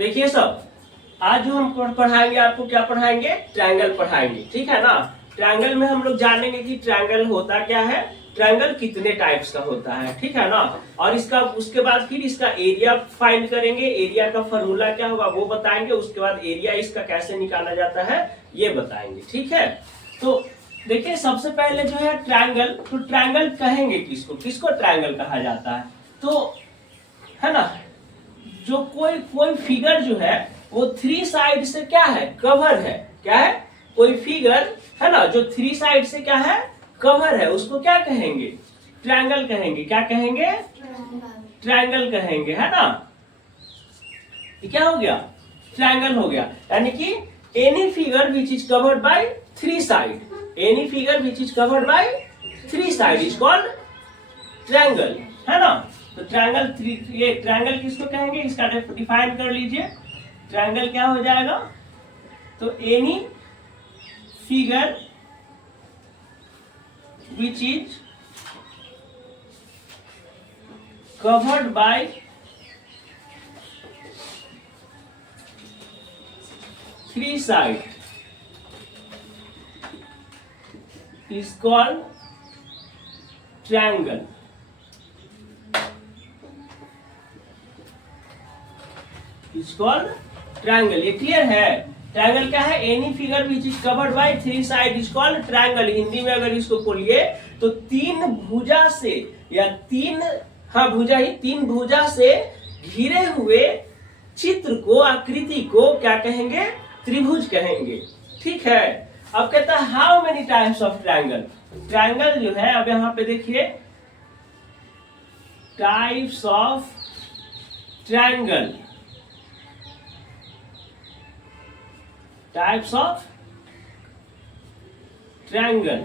देखिए सब, आज जो हम पढ़ाएंगे आपको क्या पढ़ाएंगे, ट्रायंगल पढ़ाएंगे, ठीक है ना। ट्रायंगल में हम लोग जानेंगे कि ट्रायंगल होता क्या है, ट्रायंगल कितने टाइप्स का होता है, ठीक है ना। और इसका उसके बाद फिर इसका एरिया फाइंड करेंगे, एरिया का फॉर्मूला क्या होगा वो बताएंगे, उसके बाद एरिया इसका कैसे निकाला जाता है ये बताएंगे, ठीक है। तो देखिए सबसे पहले जो है ट्रायंगल, तो ट्रायंगल कहेंगे किसको, किसको ट्रायंगल कहा जाता है, तो है ना, जो कोई फिगर जो है वो थ्री साइड से क्या है, कवर है, क्या है, कोई फिगर है ना जो थ्री साइड से क्या है, कवर है, उसको क्या कहेंगे, ट्रायंगल कहेंगे। क्या कहेंगे, ट्रायंगल कहेंगे, है ना। ये क्या हो गया, ट्रायंगल हो गया। यानी कि any figure which is covered by three side, any figure which is covered by three side is called triangle, है ना। तो ट्रायंगल ये ट्रायंगल किसको कहेंगे, इसका डिफाइन कर लीजिए। ट्रायंगल क्या हो जाएगा, तो any figure which is covered by three side is called triangle. Is called triangle. ये क्लियर है। ट्रायंगल क्या है, any figure which is covered by three side is called triangle. Hindi में अगर इसको बोलिए तो तीन भुजा से या तीन, हाँ भुजा ही, तीन भुजा से घिरे हुए चित्र को, आकृति को क्या कहेंगे, त्रिभुज कहेंगे, ठीक है। अब कहता है how many types of triangle. Triangle जो है, अब यहाँ पे देखिए types of triangle, types of triangle,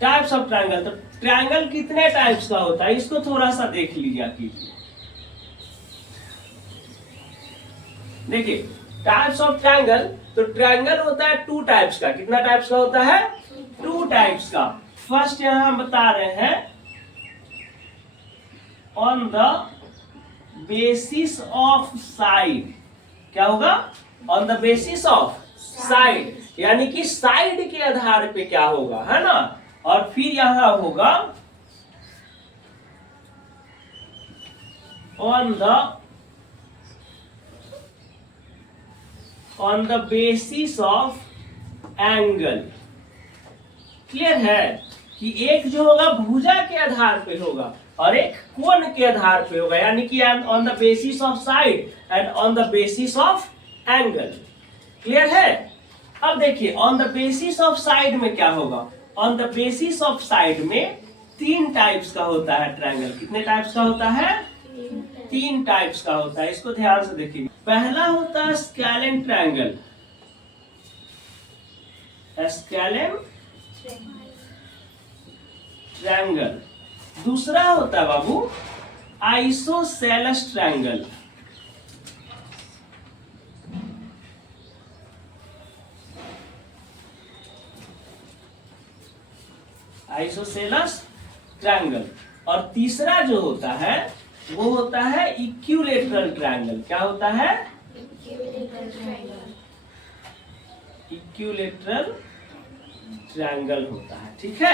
types of triangle. तो ट्रायंगल कितने टाइप्स का होता है इसको थोड़ा सा देख लीजिए कीजिए। देखिए टाइप्स ऑफ ट्रायंगल, तो ट्रायंगल होता है टू टाइप्स का। कितना टाइप्स का होता है, टू टाइप्स का। फर्स्ट यहां हम बता रहे हैं on the basis of side. क्या होगा, on the basis of side, यानी कि साइड के आधार पे क्या होगा, है ना। और फिर यहां होगा on the basis of angle. Clear है कि एक जो होगा भुजा के आधार पे होगा और एक कोण के आधार पे होगा, यानी कि on the basis of side and on the basis of angle. Clear है। अब देखिए on the basis of side में क्या होगा, on the basis of side में तीन टाइप्स का होता है ट्रायंगल। कितने टाइप्स का होता है, तीन टाइप्स का होता है। इसको ध्यान से देखिए। पहला होता है स्केलेन ट्रायंगल, स्केलेन ट्रायंगल। दूसरा होता है बाबू आइसोसेलेस ट्रायंगल, आइसोसेलेस ट्रायंगल। और तीसरा जो होता है वो होता है इक्विलेटरल ट्रायंगल। क्या होता है, इक्विलेटरल ट्रायंगल होता है, ठीक है।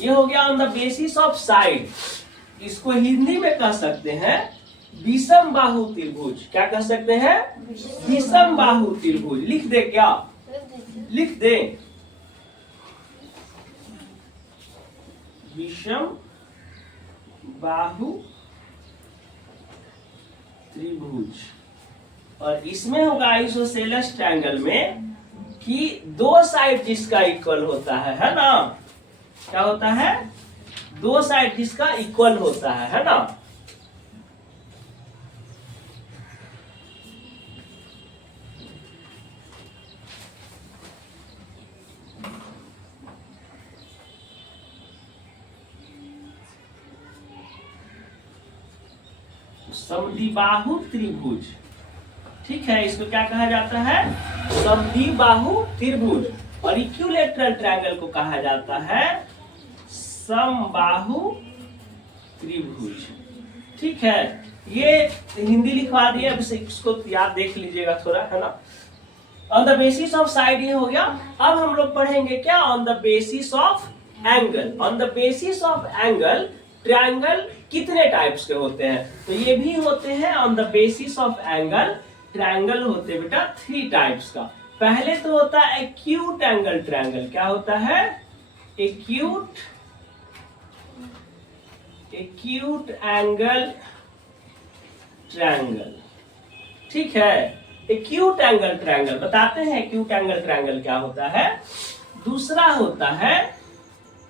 ये हो गया on the basis of side. इसको हिंदी में कह सकते हैं विषम बाहु त्रिभुज। क्या कह सकते हैं, विषम बाहु त्रिभुज। लिख दे, क्या लिख दे, विषम बाहु त्रिभुज। और इसमें होगा आइसोसेलेस ट्रायंगल में कि दो साइड जिसका इक्वल होता है ना। क्या होता है, दो साइड जिसका इक्वल होता है ना। समद्विबाहु त्रिभुज, ठीक है। इसको क्या कहा जाता है, समद्विबाहु त्रिभुज। और इक्विलेटरल ट्रायंगल को कहा जाता है समबाहु त्रिभुज, ठीक है। ये हिंदी लिखवा दिए, अब इसको याद देख लीजिएगा थोड़ा, है ना। On the basis of side ये हो गया। अब हम लोग पढ़ेंगे क्या, on the basis of angle. On the basis of angle triangle कितने टाइप्स के होते हैं, तो ये भी होते हैं on the basis of angle triangle होते हैं बेटा 3 टाइप्स का। पहले तो होता है एक्यूट एंगल ट्रायंगल। क्या होता है, एक्यूट एंगल ट्रायंगल, ठीक है। एक्यूट एंगल ट्रायंगल बताते हैं, एक्यूट एंगल ट्रायंगल क्या होता है। दूसरा होता है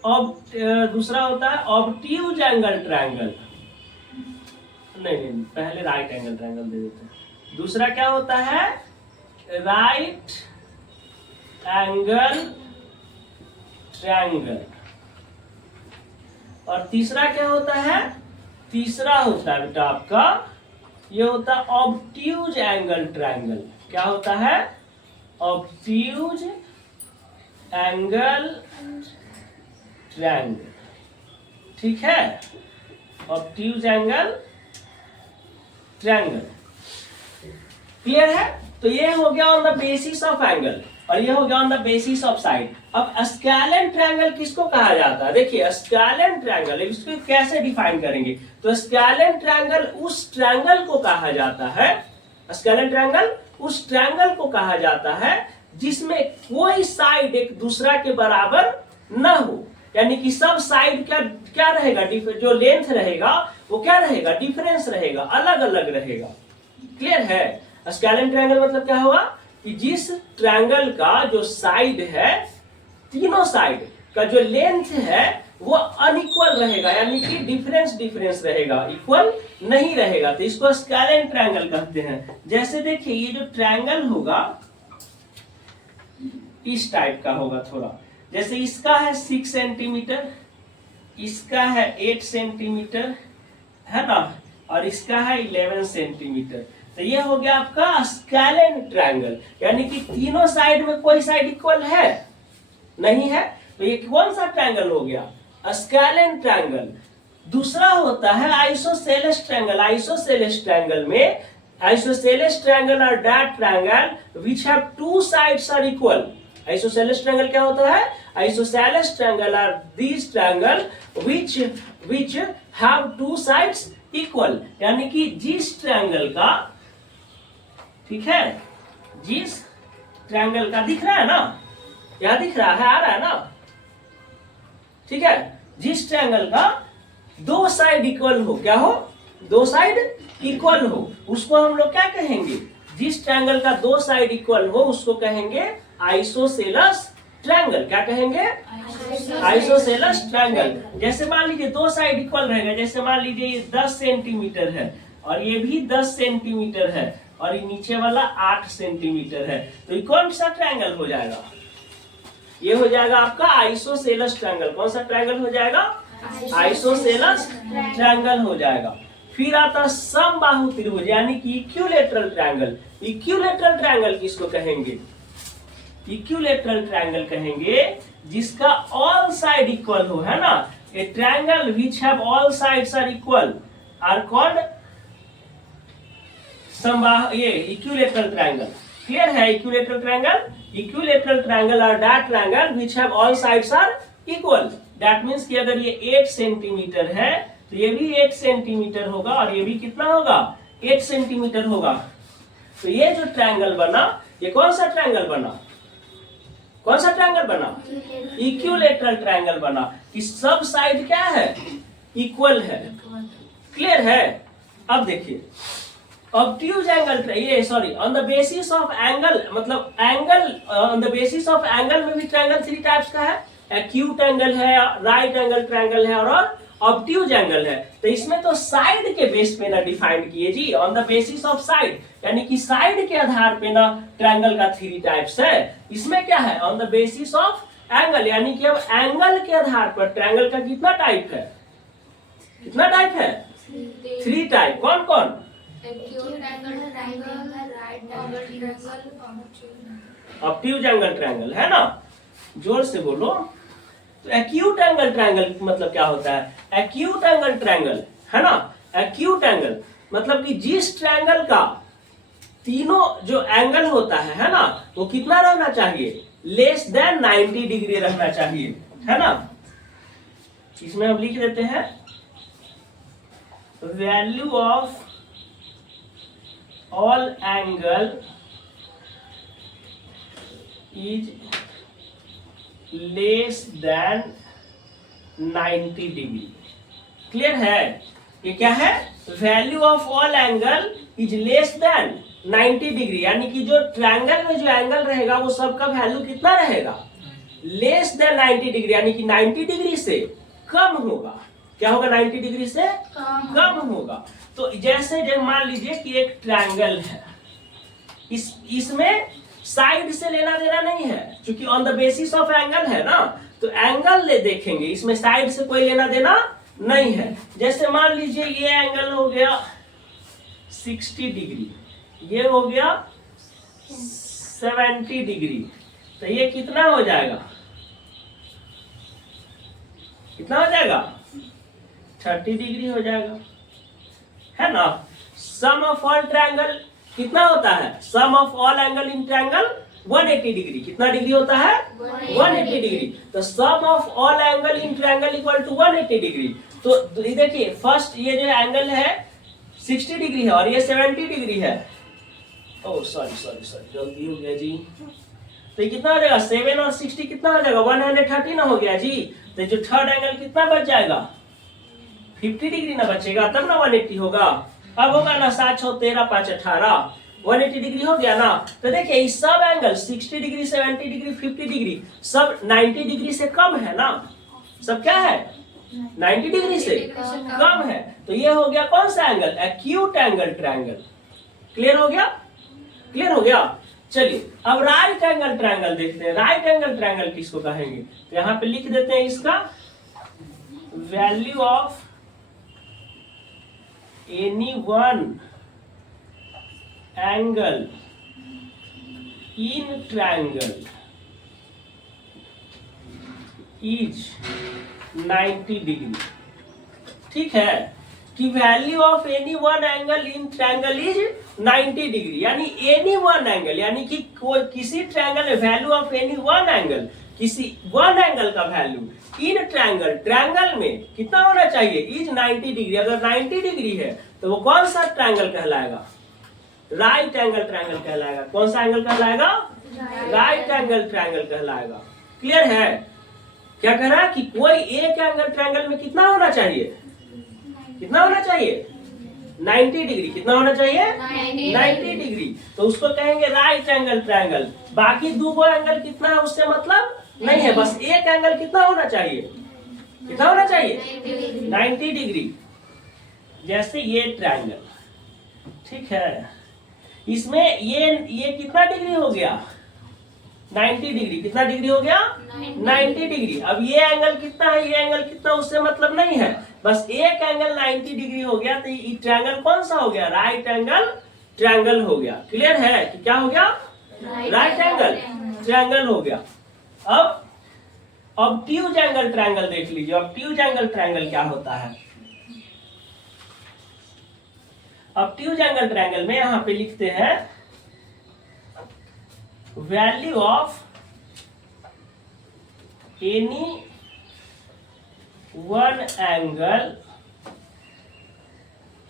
ऑब्ट्यूज एंगल ट्रायंगल। नहीं, पहले राइट एंगल ट्रायंगल दे देते हैं। दूसरा क्या होता है, राइट एंगल ट्रायंगल। और तीसरा क्या होता है, तीसरा होता है बेटा आपका, ये होता है ऑब्ट्यूज एंगल ट्रायंगल। क्या होता है, ऑब्ट्यूज एंगल ट्रायंगल, ठीक है। ऑब्ट्यूज एंगल ट्रायंगल, क्लियर है। तो ये हो गया on the basis of angle, और ये हो गया on the basis of side. अब स्केलेन ट्रायंगल किसको कहा जाता है, देखिए स्केलेन ट्रायंगल इसको कैसे डिफाइन करेंगे। तो स्केलेन ट्रायंगल उस ट्रायंगल को कहा जाता है, स्केलेन ट्रायंगल उस ट्रायंगल को कहा जाता है जिसमें कोई साइड एक दूसरा के बराबर न हो, यानी कि सब साइड क्या रहेगा, जो लेंथ रहेगा वो क्या रहेगा, डिफरेंस रहेगा, अलग अलग रहेगा। क्लियर है। स्केलेन ट्रायंगल मतलब क्या होगा कि जिस ट्रायंगल का जो साइड है, तीनों साइड का जो लेंथ है वो अनइक्वल रहेगा, यानी कि डिफरेंस रहेगा, इक्वल नहीं रहेगा, तो इसको स्केलेन ट्रायंगल कहते हैं। जैसे देखिए ये जो ट्रायंगल होगा इस टाइप का होगा थोड़ा, जैसे इसका है 6 सेंटीमीटर, इसका है 8 सेंटीमीटर, है ना, और इसका है 11 सेंटीमीटर। तो ये हो गया आपका स्केलेन ट्रायंगल, यानी कि तीनों साइड में कोई साइड इक्वल है नहीं है, तो ये कौन सा ट्रायंगल हो गया, स्केलेन ट्रायंगल। दूसरा होता है आइसोसेलेस ट्रायंगल। आइसोसेलेस ट्रायंगल में, isosceles triangle are that triangle which have 2 sides are equal. Isosceles triangle क्या होता है, isosceles triangle are these triangle which have 2 sides equal, यानी कि जिस ट्रायंगल का, ठीक है, जिस ट्रायंगल का दिख रहा है ना, यहां दिख रहा है, आ रहा है ना, ठीक है, जिस ट्रायंगल का 2 साइड इक्वल हो, क्या हो, 2 साइड इक्वल हो, उसको हम लोग क्या कहेंगे, जिस ट्रायंगल का 2 साइड इक्वल हो उसको कहेंगे आइसोसेलेस ट्रायंगल। क्या कहेंगे, आइसोसेलेस ट्रायंगल। जैसे मान लीजिए 2 साइड इक्वल रहेगा, जैसे मान लीजिए ये 10 सेंटीमीटर है और ये भी 10 सेंटीमीटर है और ये नीचे वाला 8 सेंटीमीटर है, तो ये कौन सा ट्रायंगल हो जाएगा, ये हो जाएगा आपका आइसोसेलेस ट्रायंगल। कौन सा ट्रायंगल हो जाएगा, आइसोसेलेस ट्रायंगल हो जाएगा। फिर आता समबाहु त्रिभुज, यानी कि इक्विलैटरल ट्रायंगल। इक्विलैटरल ट्रायंगल किसको कहेंगे, इक्विलैटरल ट्रायंगल कहेंगे जिसका ऑल साइड इक्वल हो, है ना। A triangle which have all sides are equal are called ये इक्विलैटरल ट्रायंगल। क्लियर है। Equilateral triangle, equilateral triangle are that triangle which have all sides are equal. That means कि अगर ये 8 centimetre है तो ये भी 8 सेंटीमीटर होगा और ये भी कितना होगा, 8 सेंटीमीटर होगा। तो ये जो ट्रायंगल बना, ये कौन सा ट्रायंगल बना, कौन सा ट्रायंगल बना, इक्विलैटरल ट्रायंगल बना, कि सब साइड क्या है, इक्वल है। क्लियर है। अब देखिए ऑब्ट्यूज एंगल, ये sorry, on the basis of angle, मतलब angle, on the basis of angle में भी ट्रायंगल 3 टाइप्स का है, एक्यूट एंगल है, राइट एंगल ट्रायंगल है और ऑब्ट्यूज एंगल है। तो इसमें तो साइड के बेस पे ना डिफाइन किए जी, on the basis of side, यानी कि साइड के आधार पे ना ट्रायंगल का 3 टाइप्स है। इसमें क्या है, on the basis of angle, यानी कि अब एंगल के आधार पर ट्रायंगल का कितना टाइप है, कितना टाइप है, 3 टाइप। कौन कौन, ऑब्ट्यूज एंगल ट्रायंगल, है ना, जोर से बोलो। तो एक्यूट एंगल ट्रायंगल मतलब क्या होता है, एक्यूट एंगल ट्रायंगल, है ना, एक्यूट एंगल मतलब कि जिस ट्रायंगल का तीनों जो एंगल होता है ना, वो कितना रहना चाहिए, लेस देन 90 डिग्री रहना चाहिए, है ना। इसमें हम लिख देते हैं value of all angle is less than 90 degree. Clear है, ये क्या है, value of all angle is less than 90 degree, यानी कि जो ट्रायंगल में जो एंगल रहेगा वो सबका वैल्यू कितना रहेगा, लेस देन 90 डिग्री, यानी कि 90 डिग्री से कम होगा। क्या होगा, 90 डिग्री से कम होगा। तो जैसे मान लीजिए कि एक ट्रायंगल है, इसमें साइड से लेना देना नहीं है, क्योंकि on the basis of angle है ना, तो एंगल ले देखेंगे, इसमें साइड से कोई लेना देना नहीं है। जैसे मान लीजिए ये एंगल हो गया 60 डिग्री, ये हो गया 70 डिग्री, तो ये कितना हो जाएगा, कितना हो जाएगा, 30 डिग्री हो जाएगा, है ना। सम ऑफ ऑल ट्रायंगल कितना होता है, sum of all angle in triangle 180 degree, कितना डिग्री होता है, 180 डिग्री। तो sum of all angle in triangle equal to 180 degree. तो देखिए फर्स्ट ये जो एंगल है 60 डिग्री है और ये 70 डिग्री है। ओह सॉरी गलती हो गया जी। तो ये कितना हो जाएगा, 7 और 60 कितना हो जाएगा, 130 ना हो गया जी। तो जो थर्ड एंगल कितना बच जाएगा, 50 डिग्री ना बचेगा, तब ना 180 होगा। अब होगा ना 7 6 13 5 18, 180 डिग्री हो गया ना। तो देखिए इस सब एंगल 60 डिग्री 70 डिग्री 50 डिग्री सब 90 डिग्री से कम है ना, सब क्या है, 90 डिग्री से कम है। तो ये हो गया कौन सा angle, acute angle triangle. Clear हो गया, क्लियर हो गया। चलिए अब राइट एंगल ट्रायंगल देखते हैं। राइट एंगल ट्रायंगल किसको कहेंगे, तो यहाँ पे लिख देते हैं इसका value of any one angle in triangle is 90 degree. ठीक है, कि value of any one angle in triangle is 90 degree, यानी एनी वन एंगल, यानी कि कोई किसी ट्रायंगल में value of any one angle, किसी वन एंगल का वैल्यू इन ट्रायंगल, ट्रायंगल में कितना होना चाहिए, इज 90 डिग्री। अगर 90 डिग्री है तो वो कौन सा ट्रायंगल कहलाएगा, राइट एंगल ट्रायंगल कहलाएगा। कौन सा एंगल कहलाएगा, राइट एंगल ट्रायंगल कहलाएगा। क्लियर है, क्या कह रहा है कि कोई एक एंगल ट्रायंगल में कितना होना चाहिए, कितना होना चाहिए, 90 डिग्री। कितना होना चाहिए, 90 डिग्री। तो उसको कहेंगे राइट एंगल ट्रायंगल। बाकी दो एंगल कितना है उससे मतलब नहीं है, बस एक एंगल कितना होना चाहिए, कितना होना चाहिए, 90 डिग्री। जैसे ये ट्रायंगल, ठीक है, इसमें ये कितना डिग्री हो गया, 90 डिग्री। कितना डिग्री हो गया, 90 डिग्री। अब ये एंगल कितना है, ये एंगल कितना, उससे मतलब नहीं है, बस एक एंगल 90 डिग्री हो गया। तो ये ट्रायंगल कौन सा हो गया, राइट एंगल ट्रायंगल हो गया। क्लियर है कि क्या हो गया, राइट एंगल ट्रायंगल हो गया। अब ऑब्ट्यूज एंगल ट्रायंगल देख लीजिए। ऑब्ट्यूज एंगल ट्रायंगल क्या होता है, ऑब्ट्यूज एंगल ट्रायंगल में यहां पे लिखते हैं value of any one angle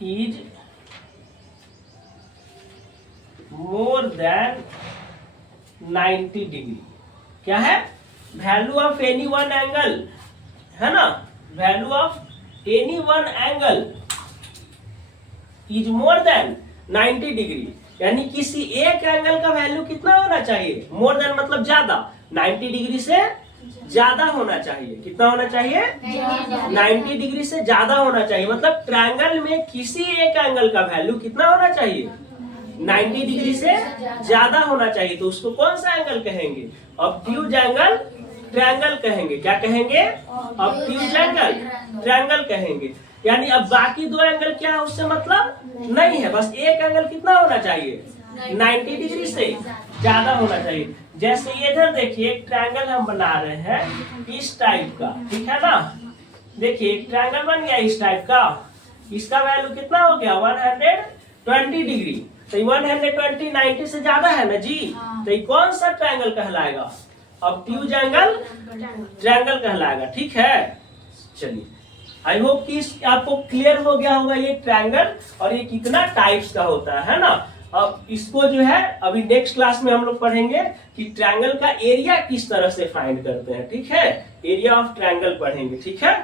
is more than 90 degree. क्या है, value of any one angle, है ना, value of any one angle is more than 90 degree, यानी किसी एक एंगल का वैल्यू कितना होना चाहिए, मोर देन मतलब ज्यादा, 90 डिग्री से ज्यादा होना चाहिए। कितना होना चाहिए, 90 डिग्री से ज्यादा होना चाहिए। मतलब ट्रायंगल में किसी एक एंगल का वैल्यू कितना होना चाहिए, 90 डिग्री से ज्यादा होना चाहिए। तो उसको कौन सा एंगल कहेंगे, ऑब्ट्यूज एंगल ट्रायंगल कहेंगे। क्या कहेंगे, ऑब्ट्यूज एंगल ट्रायंगल कहेंगे। यानी अब बाकी दो एंगल क्या है उससे मतलब नहीं है, बस एक एंगल कितना होना चाहिए, 90 डिग्री से ज्यादा होना चाहिए। जैसे इधर देखिए एक ट्रायंगल हम बना रहे हैं इस टाइप का, ठीक है ना। देखिए एक ट्रायंगल बन गया इस टाइप का। इसका वैल्यू कितना हो गया 120 डिग्री। तो 120 90 से ज्यादा है ना जी। तो ये कौन सा ट्रायंगल कहलाएगा? ऑब्ट्यूज एंगल ट्रायंगल कहलाएगा। ठीक है, चलिए आई होप कि आपको क्लियर हो गया होगा ये ट्रायंगल और ये कितना टाइप्स का होता है ना। अब इसको जो है अभी नेक्स्ट क्लास में हम लोग पढ़ेंगे कि ट्रायंगल का एरिया किस तरह से फाइंड करते हैं। ठीक है, एरिया ऑफ ट्रायंगल पढ़ेंगे। ठीक है।